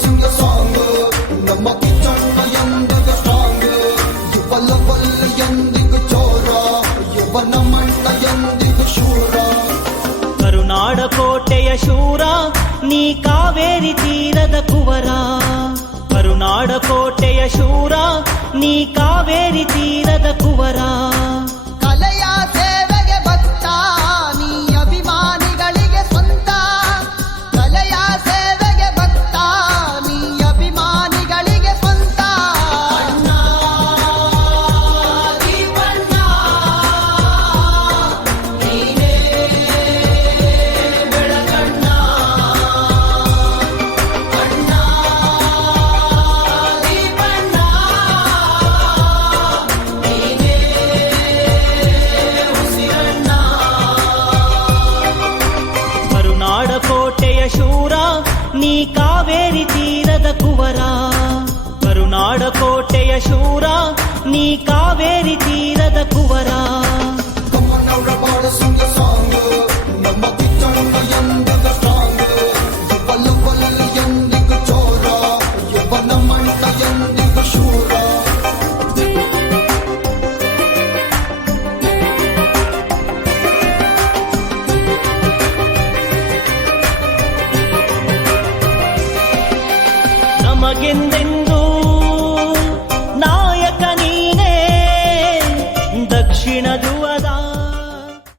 Singh song ನಮ್ಮ ಕಿಚ್ಚಣ್ಣ ಎಂದಿಗ strong ಯುವಲ ಬಲ್ಲ ಎಂದಿಗ ಚೋರ ಯುವನ ಮಣ್ಣ ಎಂದಿಗ ಶೂರ ಕರುನಾಡ ಕೋಟೆಯ ಶೂರ ನೀ ಕಾವೇರಿ ತೀರದ ಕುವರ ಕರುನಾಡ ಕೋಟೆಯ ಶೂರ ನೀ ಕಾವೇರಿ ತೀರದ ಕುವರ ಕಲೆಯ ಸೇವೆಗೆ ಭಕ್ತ ನೀ ಅಭಿಮಾನಿಗಳಿಗೆ ಸ್ವಂತ ಕಲೆಯ ಸೇವೆಗೆ ಭಕ್ತ ನೀ ಅಭಿಮಾನಿಗಳಿಗೆ ಸ್ವಂತ ಅಣ್ಣ ದೀಪಣ್ಣ ನೀನೇ ಬೆಳಗಣ್ಣ ಅಣ್ಣ ದೀಪಣ್ಣ ನೀನೇ ಉಸಿರಣ್ಣ ಕರುನಾಡ ಕೋಟೆಯ ಶೂರ ನೀ ಕಾವೇರಿ ತೀರದ ಕುವರ ಕರುನಾಡ ಕೋಟೆಯ ಶೂರ ನೀ ಕಾವೇರಿ ತೀರದ ಕುವರ ಕಮ್ಮನವರ ಬಾಳ ಸಿಂಗ